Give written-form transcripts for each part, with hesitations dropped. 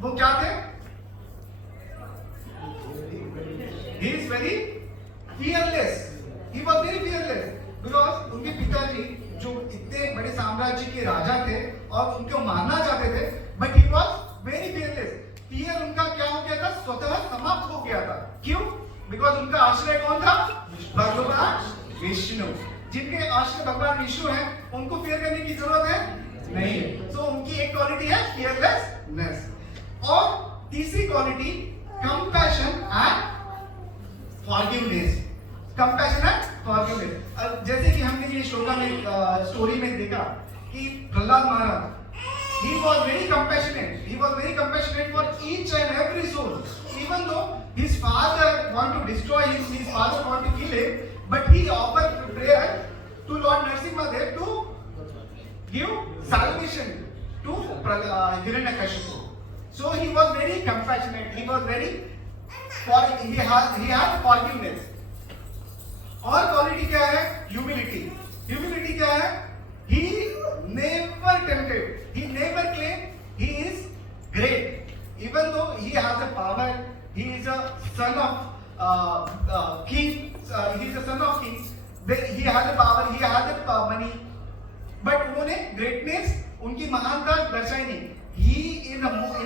वो क्या थे? He is very fearless. He was very fearless because उनके पिताजी जो इतने बड़े साम्राज्य के राजा थे और उनको मारना चाहते थे, but he was very fearless. Fear उनका क्या हो गया था? स्वतः समाप्त हो गया था. क्यों? Because उनका आश्रय कौन था? भगवान विष्णु. जिनके आश्रय भगवान विष्णु हैं, उनको फियर करने की जरूरत है नहीं. तो उनकी एक क्वालिटी है fearlessness. और तीसरी quality compassion and forgiveness. Compassion and forgiveness. जैसे कि हमने ये श्लोका में स्टोरी में देखा कि प्रहलाद महाराज he was very compassionate for each and every soul, even though his father want to destroy him, his father want to kill him, but he offered prayer to Lord Narasimhadev to give salvation to Hiranyakashipu. So he was very compassionate, he was very he had forgiveness. और quality क्या है? Humility क्या है? He never tempted, he never claimed he is great, even though he has a power. He is a son of king. He is a son of king. He has a power, he has a money, but उन्होंने greatness, उनकी महानता दर्शाई नहीं. He is in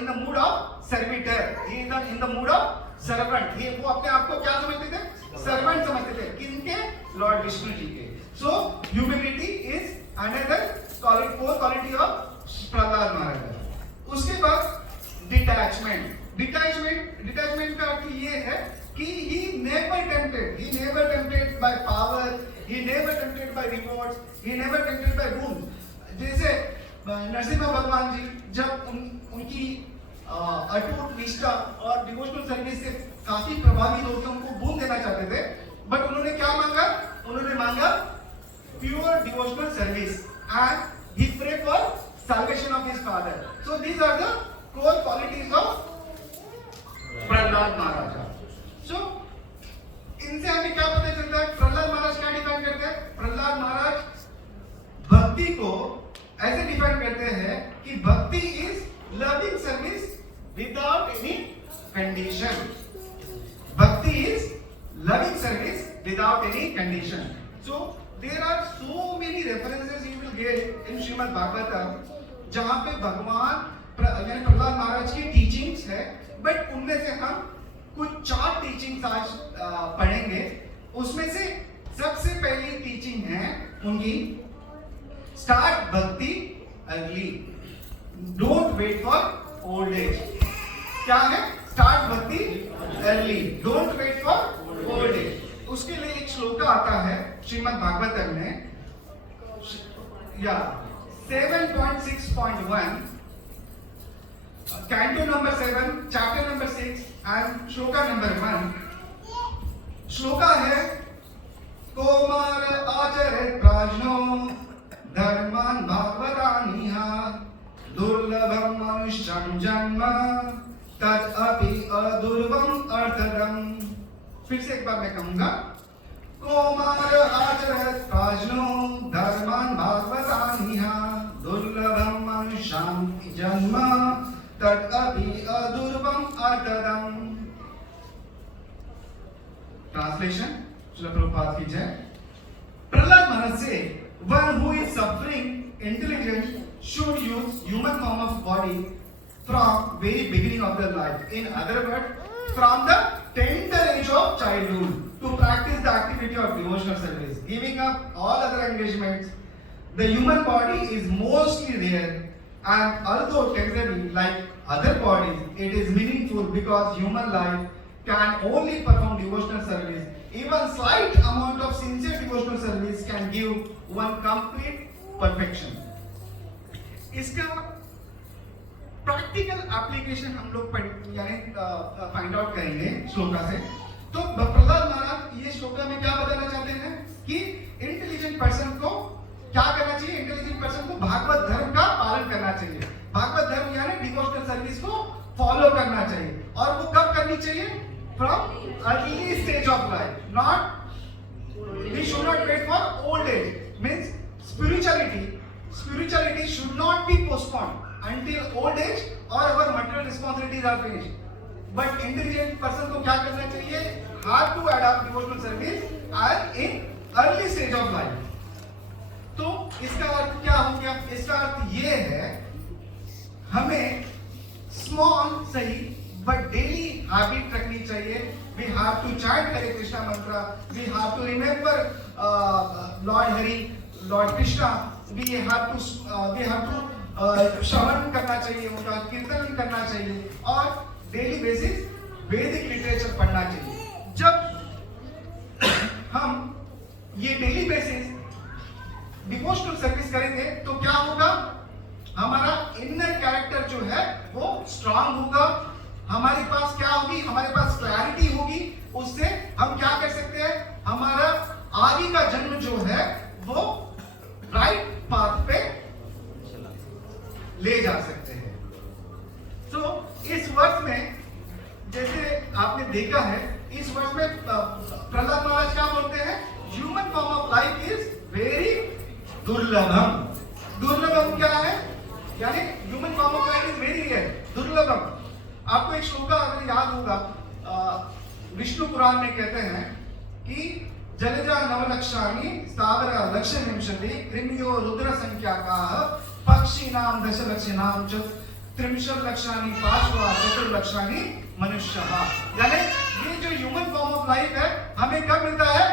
the mood of servitor. He is in the mood of servant. वो अपने आप को क्या समझते थे? सर्वेंट समझते थे. किनके? लॉर्ड विष्णु जी के. So humility is another quality of Prahlad महाराज. उसके बाद डिटैचमेंट का अर्थ ये है कि he never tempted by power, he never tempted by rewards, he never tempted by boons. जैसे नरसिम्हा भगवान जी जब उनकी अटूट निष्ठा और डिवोशनल सर्विस से काफी प्रभावित होकर उनको बून देना चाहते थे, बट उन्होंने क्या मांगा? उन्होंने मांगा pure devotional service and he prayed for salvation of his father. So these are the core qualities of Prahlad Maharaj. So इनसे हमें क्या पता चलता है? प्रहलाद महाराज क्या डिफाइन करते हैं? प्रहलाद महाराज भक्ति को ऐसे डिफाइन करते हैं कि भक्ति is loving service without any condition. भक्ति is loving service without any condition. So there are so many references you will get in Srimad Bhagavatam जहाँ पे भगवान यानी प्रहलाद महाराज की टीचिंग्स है, बट उनमें से हम कुछ 4 टीचिंग्स आज पढ़ेंगे. उसमें से सबसे पहली टीचिंग है उनकी start bhakti early, don't wait for old age. क्या है? Start bhakti early, don't wait for old age. उसके लिए एक श्लोक आता है श्रीमद् भागवतम में, या 7.6.1, canto number 7, chapter number 6 and shloka number 1. Shloka है कोमार आचरेत प्राज्ञो धर्मान् भागवतानिह दुर्लभम मनुष्यं जन्म तदपि अदुर्लभम अर्थदम्. फिर से एक बार मैं कहूंगा, कोमार आचरेत प्राज्ञो धर्मान् भागवतानिह दुर्लभम मनुष्यं जन्म तदपि अदुर्लभम अर्थदम्. ट्रांसलेशन श्रील प्रभुपाद की जय. प्रहलाद महाराज से one who is suffering intelligence should use human form of body from very beginning of their life. In other words, from the tender age of childhood to practice the activity of devotional service, giving up all other engagements. The human body is mostly rare, and although temporary like other bodies, it is meaningful because human life can only perform devotional service. Even slight amount of sincere devotional service can give one complete perfection. इसका practical application हम लोग यानी find out करेंगे श्लोका से. तो प्रहलाद महाराज ये श्लोका में क्या बताना चाहते हैं कि इंटेलिजेंट पर्सन को क्या करना चाहिए? इंटेलिजेंट पर्सन को भागवत धर्म का पालन करना चाहिए. भागवत धर्म यानी डिवोशनल सर्विस को फॉलो करना चाहिए. और वो कब करनी चाहिए? From early stage of life. Not we should not wait for old age. Means spirituality should not be postponed until old age or our material responsibility these are finished. But intelligent person को क्या करना चाहिए? Hard to adopt devotional service and in early stage of life. तो इसका अर्थ क्या हो गया? इसका अर्थ ये है हमें स्मॉल सही बट डेली हैबिट रखनी चाहिए. We have to chant Hare Krishna mantra. We have to remember Lord Hari, Lord Krishna. We have to श्रवण करना चाहिए, उनका कीर्तन करना चाहिए और डेली बेसिस वैदिक लिटरेचर पढ़ना चाहिए. जब हम ये डेली बेसिस डिवोशनल सर्विस करेंगे तो क्या होगा? हमारा इनर कैरेक्टर जो है वो स्ट्रांग होगा. हमारे पास क्या होगी? हमारे पास क्लैरिटी होगी. उससे हम क्या कर सकते हैं? हमारा आगे का जन्म जो है वो राइट पाथ पे ले जा सकते हैं. तो इस वर्ष में जैसे आपने देखा है, इस वर्ष में प्रहलाद महाराज क्या बोलते हैं? Human form of life is very दुर्लभम. दुर्लभम क्या है? यानी human form of life is very rare, दुर्लभम. आपको एक श्लोक अगर याद होगा, विष्णु पुराण में कहते हैं कि जलजा नवलक्षाणि स्थावर लक्षनिंशति कृमियो रुद्र संख्याकाः पक्षिणां दशलक्षिणां च त्रिंशल्लक्षाणि पार्श्वा चतुर्लक्षाणि मनुष्यः. यानी ये जो ह्यूमन फॉर्म ऑफ लाइफ है हमें कब मिलता है?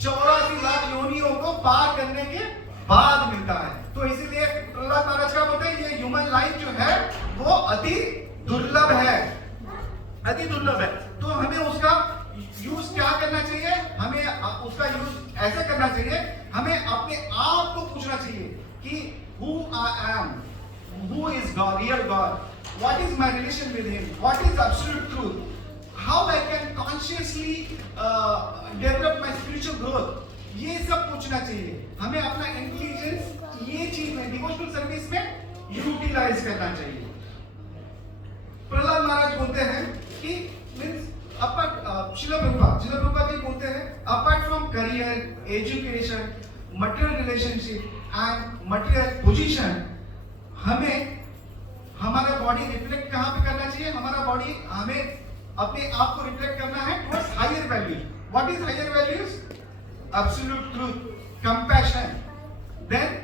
84 लाख योनियों को पार करने के बाद मिलता है. तो इसीलिए प्रहलाद महाराज क्या बोलते हैं? ये ह्यूमन लाइफ जो है वो अति दुर्लभ है, अति दुर्लभ है. तो हमें उसका यूज क्या करना चाहिए? हमें उसका यूज ऐसे करना चाहिए, हमें अपने आप को पूछना चाहिए कि who I am, who is God, real God, what is my relation with Him, what is absolute truth, how I can consciously develop my spiritual growth. ये सब पूछना चाहिए. हमें अपना इंटेलिजेंस ये चीज में डिवोशनल सर्विस में यूटिलाइज करना चाहिए. प्रहलाद महाराज बोलते हैं कि मींस अपार्ट शिला प्रभुपाद जी बोलते हैं apart from career, education, material relationship and material position, हमें हमारा बॉडी रिफ्लेक्ट कहां पे करना चाहिए? हमारा बॉडी हमें अपने आप को रिफ्लेक्ट करना है towards higher values. What is higher values? Absolute truth, compassion, then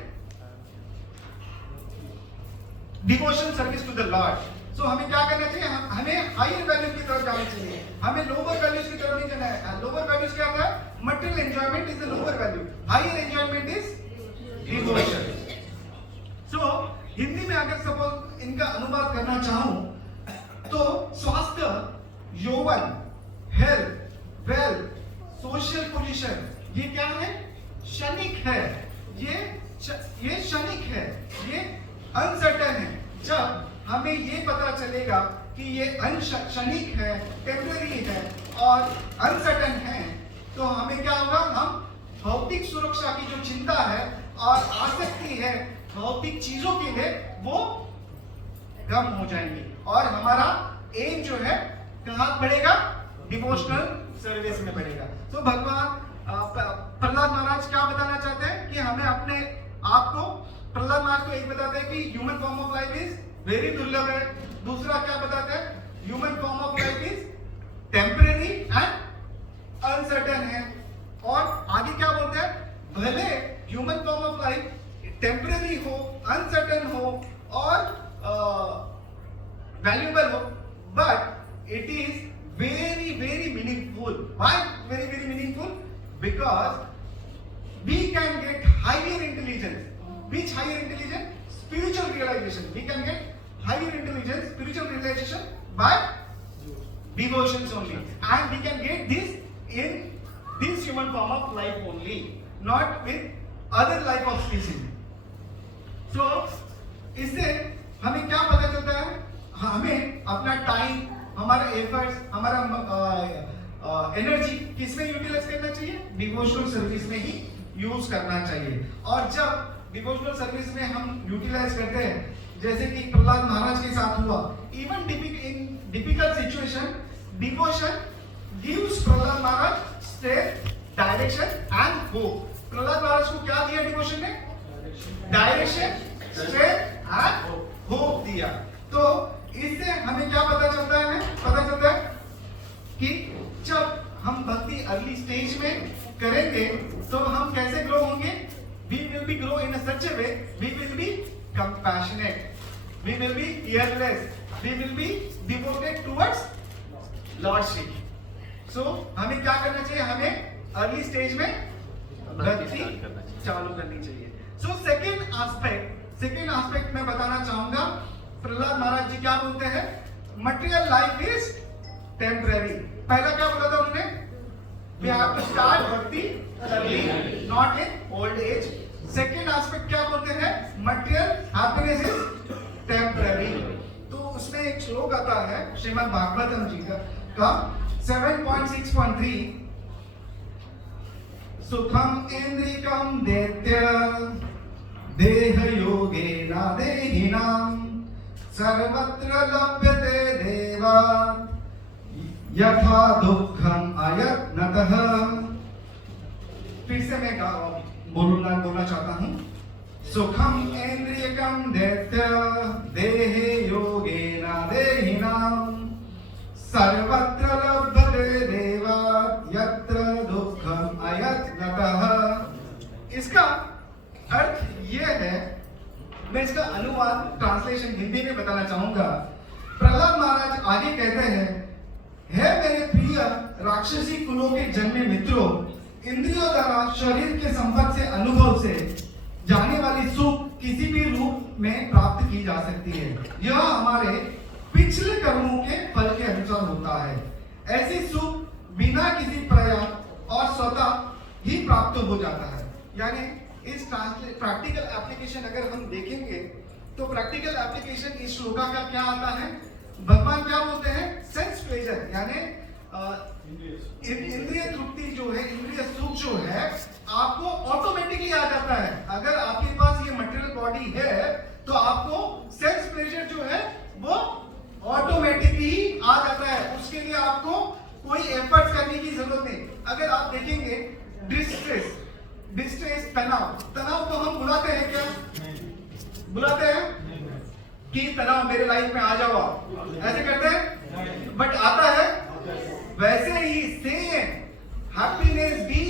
devotion service to the lord. So हमें क्या करना चाहिए? हमें हायर वैल्यूज की तरफ जाना चाहिए, हमें लोअर वैल्यूज की तरफ नहीं जाना है. लोअर वैल्यूज क्या था? Material enjoyment is the lower value, higher enjoyment is devotion. So Hindi में अगर सपोज इनका अनुवाद करना चाहूं तो स्वास्थ्य, यौवन, हेल्थ, वेल्थ, सोशल पोजीशन, ये क्या है? क्षणिक है. ये क्षणिक है, ये अनसर्टेन है. जब हमें ये पता चलेगा कि ये क्षणिक है, टेम्पररी है और अनसर्टेन है, तो हमें क्या होगा? हम भौतिक सुरक्षा की जो चिंता है और आसक्ति है भौतिक चीजों के लिए वो कम हो जाएंगी और हमारा एम जो है कहाँ बढ़ेगा? डिवोशनल सर्विस में बढ़ेगा. तो भगवान प्रहलाद महाराज क्या बताना चाहते हैं कि हमें अपने आप को, प्रहलाद महाराज को एक बताते हैं कि human form of life is very दुर्लभ है. दूसरा क्या बताते हैं? Human form of life is temporary and uncertain है. और आगे क्या बोलते हैं? भले human form of life temporary हो, अनसर्टेन हो और वैल्यूएबल हो, but it is very very meaningful. Why very very meaningful? Because we can get higher intelligence. Which higher intelligence? Spiritual realization. We can get higher intelligence, spiritual realization by devotions only, and we can get this in this human form of life only, not with other life of species. So इससे हमें क्या पता चलता है? हमें अपना time, हमारा efforts, हमारा एनर्जी किसमें यूटिलाइज करना चाहिए? डिवोशनल सर्विस में ही यूज करना चाहिए. और जब डिवोशनल सर्विस में हम यूटिलाइज करते हैं, जैसे कि प्रहलाद महाराज के साथ हुआ, even in difficult situation devotion gives Prahlad Maharaj strength, direction and hope. Prahlad Maharaj को क्या दिया डिवोशन ने? डायरेक्शन, स्ट्रेंथ एंड होप दिया. तो इससे हमें क्या पता चलता है? करेंगे तो हम कैसे ग्रो होंगे? We will be grow in a such a way, we will be compassionate, we will be fearless, we will be devoted towards lordship. So हमें क्या करना चाहिए? हमें अर्ली स्टेज में भक्ति चालू करनी चाहिए. So second aspect मैं बताना चाहूंगा. प्रहलाद महाराज जी क्या बोलते हैं? Material life is temporary. पहला क्या बोला था उन्होंने? We have to start bhakti early, not in old age. Second aspect क्या बोलते हैं? Material happiness is temporary. तो उसमें एक श्लोक आता है श्रीमद् भागवतम जी का 7.6.3 सुखम इंद्रिकम दैत्य देह योगेन देहिनां सर्वत्र लभ्यते देवा यथा दुःखम अयत्नतः. फिर से मैं बोलना चाहता हूँ. सुखम इंद्रियकम दैत्य देहे योगेन देहिनां सर्वत्र लभ्यते देवा यत्र दुःखम अयत्नतः. इसका अर्थ ये है, मैं इसका अनुवाद ट्रांसलेशन हिंदी में बताना चाहूंगा. प्रहलाद महाराज आगे कहते हैं, हे मेरे प्रिय राक्षसी कुलों के जन्मे मित्रों, इंद्रियों द्वारा शरीर के संपर्क से अनुभव से जाने वाली सुख किसी भी रूप में प्राप्त की जा सकती है. यह हमारे पिछले कर्मों के फल के अनुसार होता है. ऐसी सुख बिना किसी प्रयास और स्वतः ही प्राप्त हो जाता है. यानी इस प्रैक्टिकल एप्लीकेशन अगर हम देखेंगे तो प्रैक्टिकल एप्लीकेशन इस श्लोका का क्या आता है? भगवान क्या बोलते हैं? सेंस प्लेजर यानी इंद्रिय तृप्ति जो है, इंद्रिय सुख जो है आपको ऑटोमेटिकली आ जाता है. अगर आपके पास ये मटेरियल बॉडी है तो आपको सेंस प्लेजर जो है वो ऑटोमेटिकली आ जाता है. उसके लिए आपको कोई एफर्ट करने की जरूरत नहीं. अगर आप देखेंगे डिस्ट्रेस तनाव को हम बुलाते हैं क्या? बुलाते हैं कि तनाव मेरे लाइफ में आ जाओ, ऐसे करते हैं, बट आता है. वैसे ही सेम हैप्पीनेस भी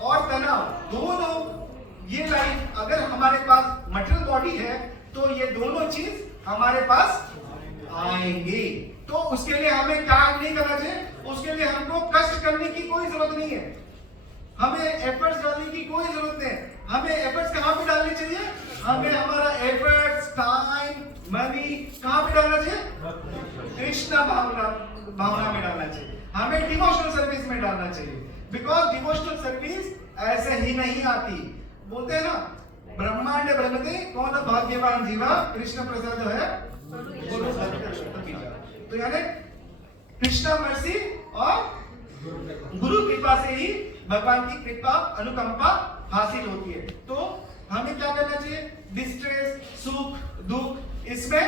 और तनाव दोनों, ये लाइफ अगर हमारे पास मटेरियल बॉडी है तो ये दोनों चीज हमारे पास आएंगे. तो उसके लिए हमें क्या नहीं करना चाहिए? उसके लिए हमको कष्ट करने की कोई जरूरत नहीं है, हमें एफर्ट्स डालने की कोई जरूरत नहीं है. हमें एफर्ट्स कहां पे डालने चाहिए? हमें हमारा एफर्ट्स, टाइम, मनी कहां पे डालना चाहिए? कृष्ण भावना में डालना चाहिए. हमें डिवोशनल सर्विस में डालना चाहिए. बिकॉज डिवोशनल सर्विस ऐसे ही नहीं आती. बोलते हैं ना, ब्रह्मांड ब्रह्मते कौन भाग्यवान जीवा कृष्ण प्रसाद है. तो यानी कृष्णा मर्सी और गुरु कृपा से ही भगवान की कृपा अनुकंपा हासिल होती है. तो हमें क्या करना चाहिए? डिस्ट्रेस, सुख, दुख, इसमें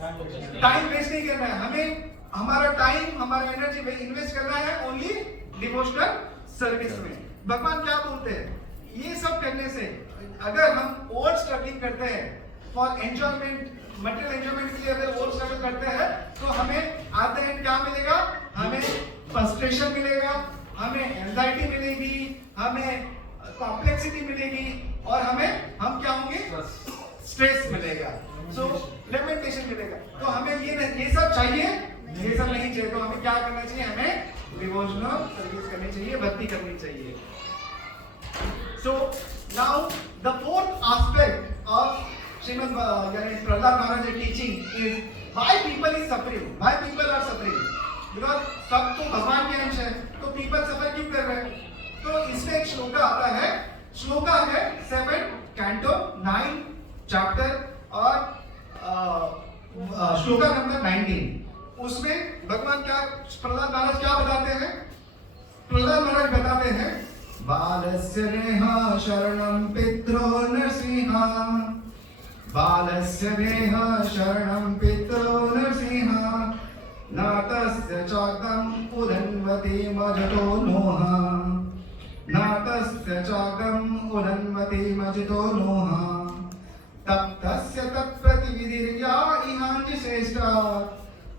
टाइम वेस्ट नहीं करना है. हमें हमारा टाइम, हमारा एनर्जी इन्वेस्ट करना है ओनली डिवोशनल सर्विस में. भगवान क्या बोलते हैं? ये सब करने से अगर हम ओवर स्ट्रगलिंग करते हैं फॉर एंजॉयमेंट, मटेरियल एंजॉयमेंट के लिए अगर ओवर स्ट्रगल करते हैं तो हमें एट द एंड क्या मिलेगा? हमें फ्रस्ट्रेशन मिलेगा, हमें एंजाइटी मिलेगी, हमें कॉम्प्लेक्सिटी मिलेगी और हम क्या होंगे? स्ट्रेस मिलेगा, सो लेमेंटेशन मिलेगा. तो हमें ये सब चाहिए? ये सब नहीं चाहिए. तो हमें क्या करना चाहिए? हमें डिवोशनल सर्विस करनी चाहिए, भक्ति करनी चाहिए. So now the fourth aspect of Shrimad यानी Prahlad Maharaj teaching is why people is suffering, why people are suffering. Because सब तो भगवान के अंश है, तो पीपल सफर क्यों कर रहे हैं? तो इसमें एक श्लोका आता है, श्लोका है 7 कैंटो 9 चैप्टर और श्लोका नंबर 19. उसमें भगवान क्या, प्रहलाद महाराज क्या बताते हैं? प्रहलाद महाराज बताते हैं, बालस्य नेह शरणं पित्रो नरसिंह, बालस्य नेह शरणं पित्रो नरसिंह, नातस्य चाकं उदन्वति मजतो नोह, नातस्य चाकं उदन्वति मजतो नोह, तप्तस्य तत्प्रतिविधिर्या इहांति श्रेष्ठा,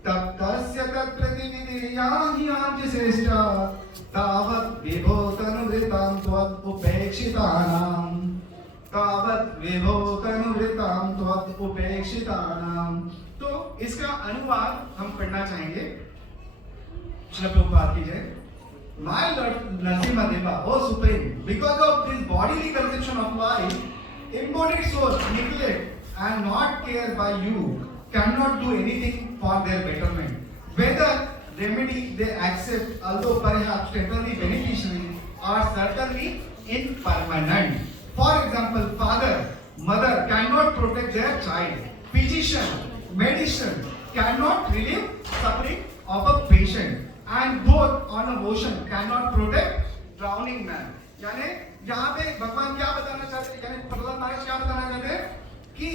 तप्तस्य तत्प्रतिविधिर्या इहांति श्रेष्ठा, तावत् विभूतनुवृतां त्वत् उपेक्षितानां तावत् विभूतनुवृतां त्वत् उपेक्षितानां। तो इसका अनुवाद हम पढ़ना चाहेंगे। श्री प्रभुपाद की जय। My Lord Narasimha, O Supreme, because of this bodily conception of life, embodied souls neglect and not care by you cannot do anything for their betterment. Whether remedy they accept, although perhaps temporarily beneficial, are certainly impermanent. For example, father, mother cannot protect their child. Physician, medicine cannot relieve suffering of a patient. And both on a ocean cannot protect drowning man. यानी यहाँ पे भगवान क्या बताना चाहते हैं, यानी प्रहलाद महाराज क्या बताना चाहते हैं कि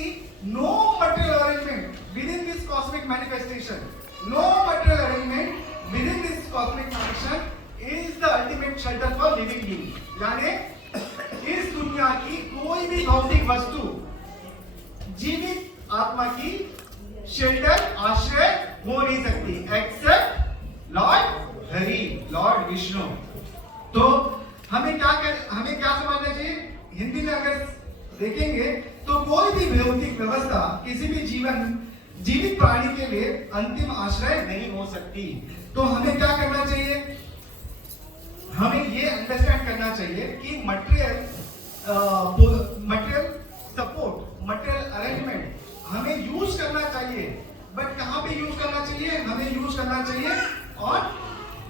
no material arrangement within this cosmic manifestation, no material arrangement within this cosmic manifestation is the ultimate shelter for living being. यानी इस दुनिया की कोई भी भौतिक वस्तु जीवित आत्मा की शेल्टर आश्रय हो नहीं सकती except Lord Hari, Lord Vishnu. तो हमें क्या समझना चाहिए? हिंदी में अगर देखेंगे तो कोई भी भौतिक व्यवस्था किसी भी जीवित प्राणी के लिए अंतिम आश्रय नहीं हो सकती। तो हमें क्या करना चाहिए? हमें ये अंडरस्टैंड करना चाहिए कि मटेरियल सपोर्ट, मटेरियल अरेंजमेंट हमें यूज करना चाहिए, बट कहां पे यूज करना चाहिए? हमें यूज करना चाहिए और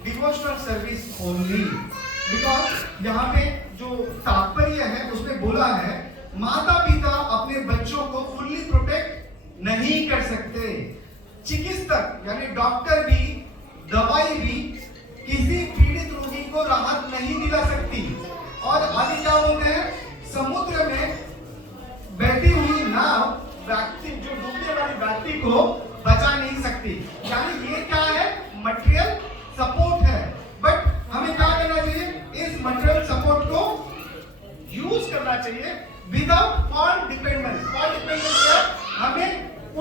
डिवोशनल सर्विस ओनली। बिकॉज यहाँ पे जो तात्पर्य है उसमें बोला है माता पिता अपने बच्चों को फुल्ली प्रोटेक्ट नहीं कर सकते। चिकित्सक यानी डॉक्टर भी, दवाई भी किसी पीड़ित रोगी को राहत नहीं दिला सकती। और आगे क्या बोलते हैं? समुद्र में बैठी हुई नाव व्यक्ति, जो डूबने वाली व्यक्ति को बचा नहीं सकती। यानी ये क्या है? मटेरियल सपोर्ट है। बट हमें क्या करना चाहिए? इस मटेरियल सपोर्ट को यूज करना चाहिए without for dependence. For dependence क्या? हमें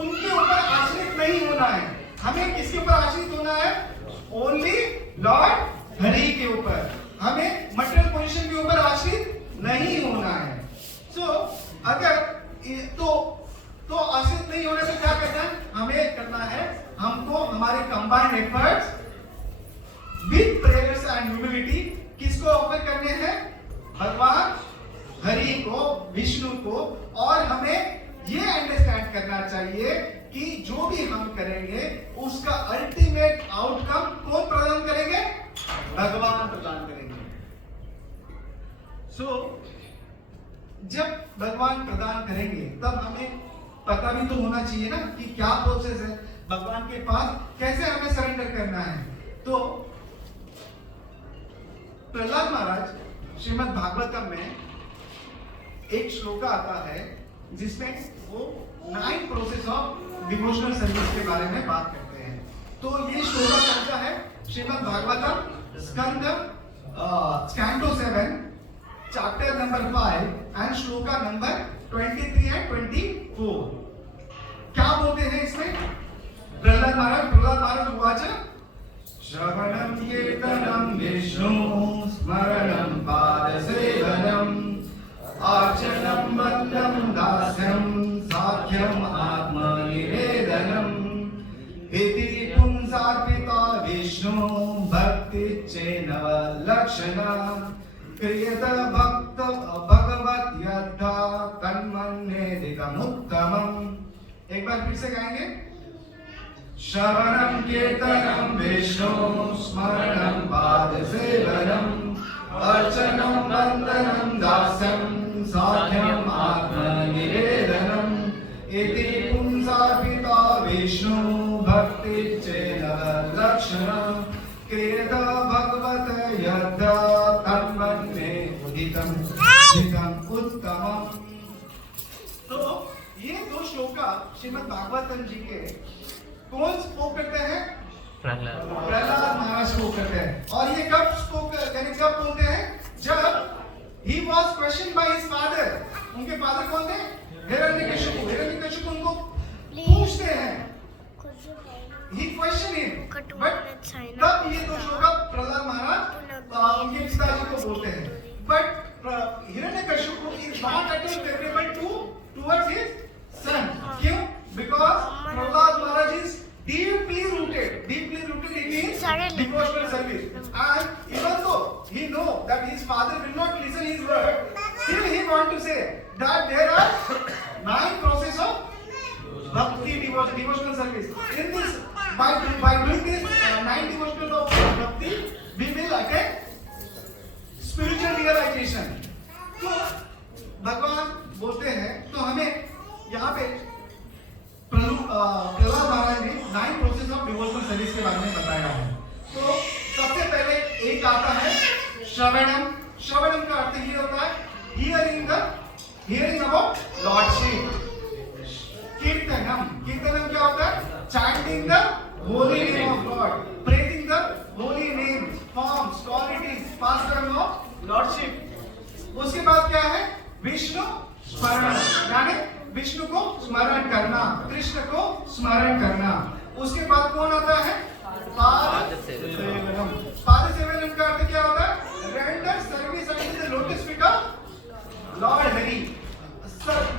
उनके ऊपर आश्रित नहीं होना है। हमें किसके ऊपर आश्रित होना है? ओनली लॉर्ड हरि के ऊपर। हमें मटेरियल पोजीशन के ऊपर आश्रित नहीं होना है। अगर तो आश्रित नहीं होने से क्या करना है? हमें करना है, हमको हमारे combined efforts with prayers and humility किसको ऑफर करने हैं? भगवान हरि को, विष्णु को। और हमें ये अंडरस्टैंड करना चाहिए कि जो भी हम करेंगे उसका अल्टीमेट आउटकम कौन प्रदान करेंगे? भगवान प्रदान करेंगे। जब भगवान प्रदान करेंगे तब हमें पता भी तो होना चाहिए ना कि क्या प्रोसेस है भगवान के पास, कैसे हमें सरेंडर करना है। तो प्रहलाद महाराज श्रीमद् भागवतम में एक श्लोक आता है जिसमें वो 9 प्रोसेस ऑफ डिवोशनल सर्विस के बारे में बात करते हैं। तो ये श्लोक कौन सा है? Shrimad Bhagavatam Skandha canto 7 chapter number 5 and shloka number 23 and 24। क्या बोलते हैं इसमें? प्रहलाद महाराज उवाच श्रवणं कीर्तनं विष्णु स्मरणं पादसेवनम् अर्चनं वन्दनं दास्यं साख्यम् आत्मनिवेदनम् इति पुंसार्पिता विष्णु भक्ति चेनव लक्षणा क्रियत भक्त भगवत यद्धा तन्मन्येदिकमुत्तमम्। एक बार फिर से गाएंगे। श्रवणं कीर्तनं विष्णु स्मरणं पादसेवनम् अर्चनं वन्दनं दास्यं साख्यम् आत्मनिवेदनम् इति पुंसार्पिता विष्णु भक्ति चेनव लक्षणा क्रियत भगवत यद्धा तन्मन्येदिकम् उत्तमम्। तो ये 2 श्लोका श्रीमद् भागवतम जी के कौन स्पोक करते हैं? प्रहलाद महाराज स्पोक करते हैं। और ये कब स्पोक यानी कब बोलते हैं? जब he was questioned by his father। उनके फादर कौन थे? हिरण्यकशिपु। हिरण्यकशिपु उनको पूछते हैं, he questioned him। बट तब ये 2 श्लोका प्रहलाद महाराज उनके पिताजी को बोलते हैं, but Hiranyakashipu is not at all favourable towards his son. क्यों? Because Prahlad Maharaj is deeply rooted in his devotional service, and even though he know that his father will not listen his word, still he want to say that there are 9 process of bhakti devotional service. In this, by doing this 9 devotional of bhakti, we will attain spiritual realization. तो भगवान बोलते हैं, तो हमें यहाँ पे प्रहलाद महाराज ने 9 process of devotional service के बारे में बताया है. तो सबसे पहले एक आता है श्रवणम. श्रवणम का अर्थ ये होता है हियरिंग अबाउट लॉर्डशिप. कीर्तनम. कीर्तनम क्या होता है? Chanting the holy name of God, praising the holy name, forms, qualities, past term of lordship. उसके बाद क्या है? विष्णु स्मरण, यानी विष्णु को स्मरण करना, कृष्ण को स्मरण करना. उसके बाद कौन आता है? पाद सेवनम. पाद सेवनम का अर्थ क्या होता है? Render service under the lotus feet of Lord Hari.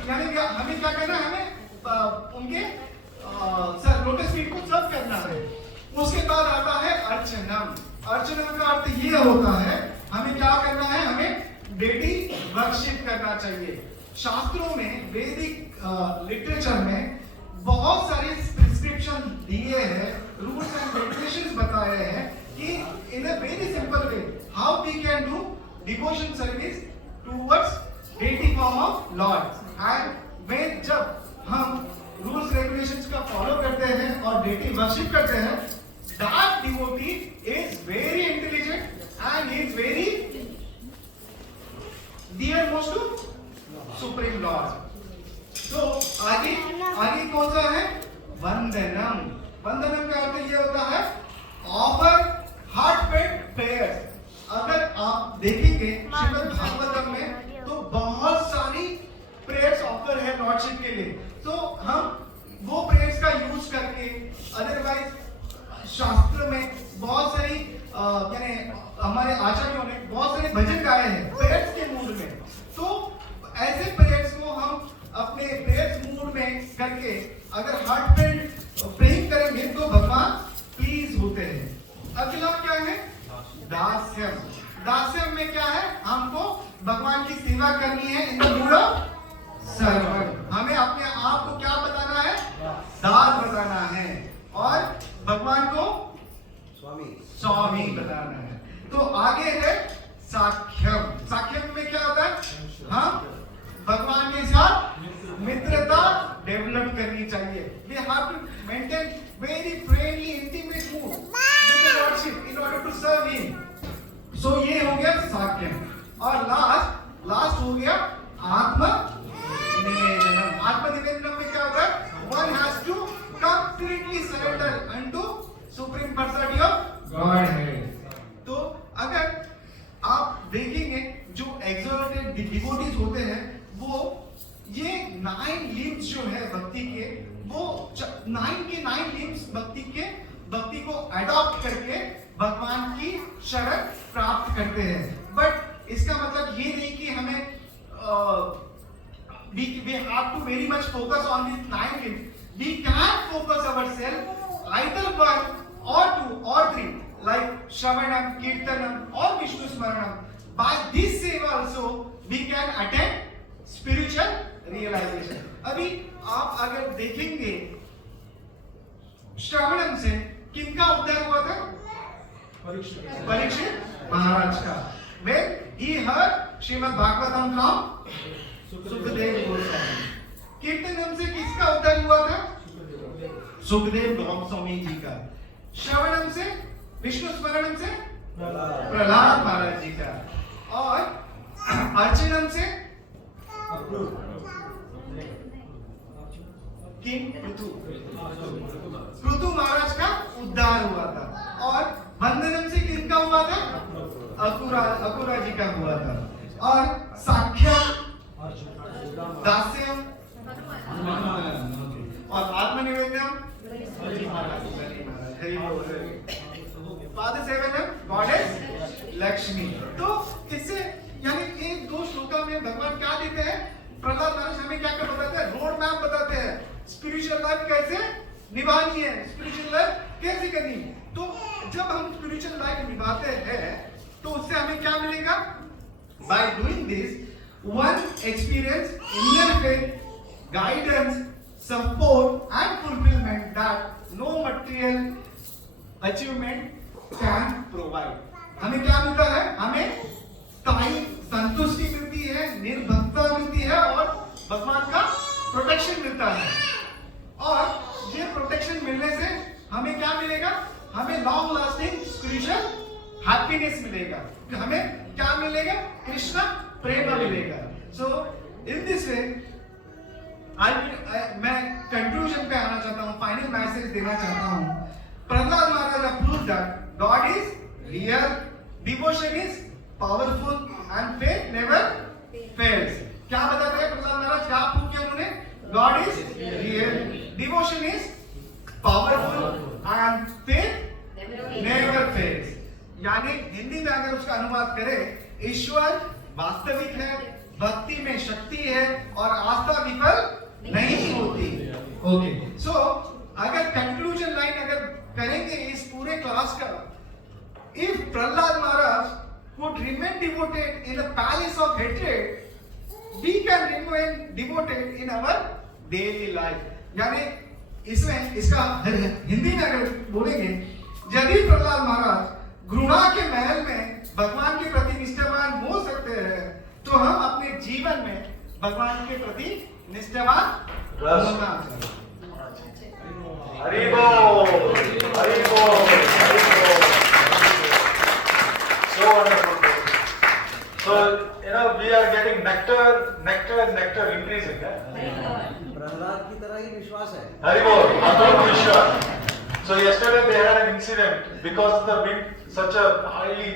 यानी हमें क्या करना है? हमें उनके लोटस फीट को सर्व करना है. उसके बाद आता है अर्चनम. अर्चनम का अर्थ ये होता है हमें क्या करना है? हमें डेटी वर्शिप करना चाहिए. शास्त्रों में, वैदिक लिटरेचर में बहुत सारे प्रिस्क्रिप्शन दिए हैं, रूल्स एंड रेगुलेशंस बताए हैं कि in a very simple way how we can do devotion service towards deity form of lord. And when जब हम रूल्स रेगुलेशंस का फॉलो करते हैं और डेटी वर्शिप करते हैं, that devotee is very intelligent and is very dearmost to supreme Lord. तो आगे कौन सा है? वंदनम. वंदनम का अर्थ ये होता है ऑफर हार्टफेल्ट प्रेयर्स. अगर आप देखेंगे श्रीमद् भागवतम में तो बहुत सारी प्रेयर्स ऑफर है लॉर्डशिप के लिए. तो हम वो प्रेयर्स का यूज करके, अदरवाइज शास्त्र में बहुत सारी यानी हमारे आचार्यों ने बहुत सारे भजन गाए हैं प्रेयर्स के मूड में. तो ऐसे प्रेयर्स को हम अपने प्रेयर्स मूड में करके अगर हार्टफेल्ट प्रेइंग करेंगे तो भगवान प्लीज होते हैं. अगला क्या है? दास्यम. दास्यम में क्या है? हमको भगवान की सेवा करनी है in the mood off servant. हमें अपने आप को क्या बताना है? दास बताना है और भगवान को स्वामी बताना है. तो आगे है साख्यम. साख्यम में क्या होता है? हम भगवान के साथ मित्रता डेवलप करनी चाहिए. We have to maintain very friendly, intimate mood with the Lordship in order to serve Him. So ये हो गया साख्यम. और लास्ट हो गया आत्म निवेदनम. आत्म निवेदनम में क्या होता है? One has to completely surrender unto Supreme Personality of Godhead. तो अगर आप देखेंगे जो exalted devotees होते हैं वो ये 9 लिम्स जो है भक्ति के, वो 9 के 9 लिम्स भक्ति को अडॉप्ट करके भगवान की शरण प्राप्त करते हैं. बट इसका मतलब ये नहीं कि हमें we have to very much focus on these 9 limbs. We can focus ourselves either 1 or 2 or 3 like Shravanam, Kirtanam or Vishnu Smaranam. By this seva also we can attain spiritual realization. अभी आप अगर देखेंगे श्रवणम से किनका उद्धार हुआ था? परीक्षित महाराज का. When he heard Shrimad Bhagavatam from Sukhdev Goswami. कीर्तनम से किसका उद्धार हुआ था? सुखदेव गोस्वामी जी का. श्रवणम से, विष्णु स्मरणम से प्रहलाद महाराज जी का. और अर्चनम से किंग पृथु महाराज का उद्धार हुआ था. और वंदनम से किसका हुआ था? अकुरा जी का हुआ था. और साख्यम, दास्यम और आत्मनिवेदनम पाद सेवनम गॉडेस लक्ष्मी। तो इससे यानी एक दो श्लोका में भगवान क्या देते हैं, प्रहलाद महाराज हमें क्या क्या बताते हैं, रोड मैप बताते हैं, स्पिरिचुअल लाइफ कैसे निभानी है, स्पिरिचुअल लाइफ कैसे करनी है। तो जब हम स्पिरिचुअल लाइफ निभाते हैं तो उससे हमें क्या मिलेगा, by doing this one experience inner faith, guidance, support and fulfillment that no material achievement can provide। हमें क्या मिलता है, हमें स्थायी संतुष्टि मिलती है, निर्भरता मिलती है और भगवान का प्रोटेक्शन मिलता है। और ये प्रोटेक्शन मिलने से हमें क्या मिलेगा, हमें लॉन्ग लास्टिंग स्पिरिचुअल हैप्पीनेस मिलेगा। हमें क्या मिलेगा, कृष्ण प्रेम मिलेगा। सो इन दिस वे मैं कंक्लूजन पे आना चाहता हूँ, फाइनल मैसेज देना चाहता हूँ। Prahlad Maharaj prove that God is real, devotion is powerful and faith never fails. क्या बताते हैं प्रहलाद महाराज, क्या प्रूव किया उन्होंने, God is real, devotion is powerful and faith never fails. यानी हिंदी में अगर उसका अनुवाद करें, ईश्वर वास्तविक है, भक्ति में शक्ति है और आस्था विफल नहीं होती। ओके, सो अगर कंक्लूजन लाइन अगर करेंगे इस पूरे क्लास का, if Prahlad Maharaj would remain devoted in a palace of hatred, we can remain devoted in our daily life। यानी इसमें इसका हिंदी में अगर बोलेंगे, यदि प्रहलाद महाराज घृणा के महल में भगवान के प्रति निष्ठावान हो सकते हैं, तो हम अपने जीवन में भगवान के प्रति निष्ठावान होना चाहिए। हरि बोल, हरि बोल, हरि बोल। So wonderful. So we are getting nectar increasing. Prahlad की तरह ही विश्वास है। हरि बोल, अतुल विश्वास। So yesterday they had an incident because of the wind, such a highly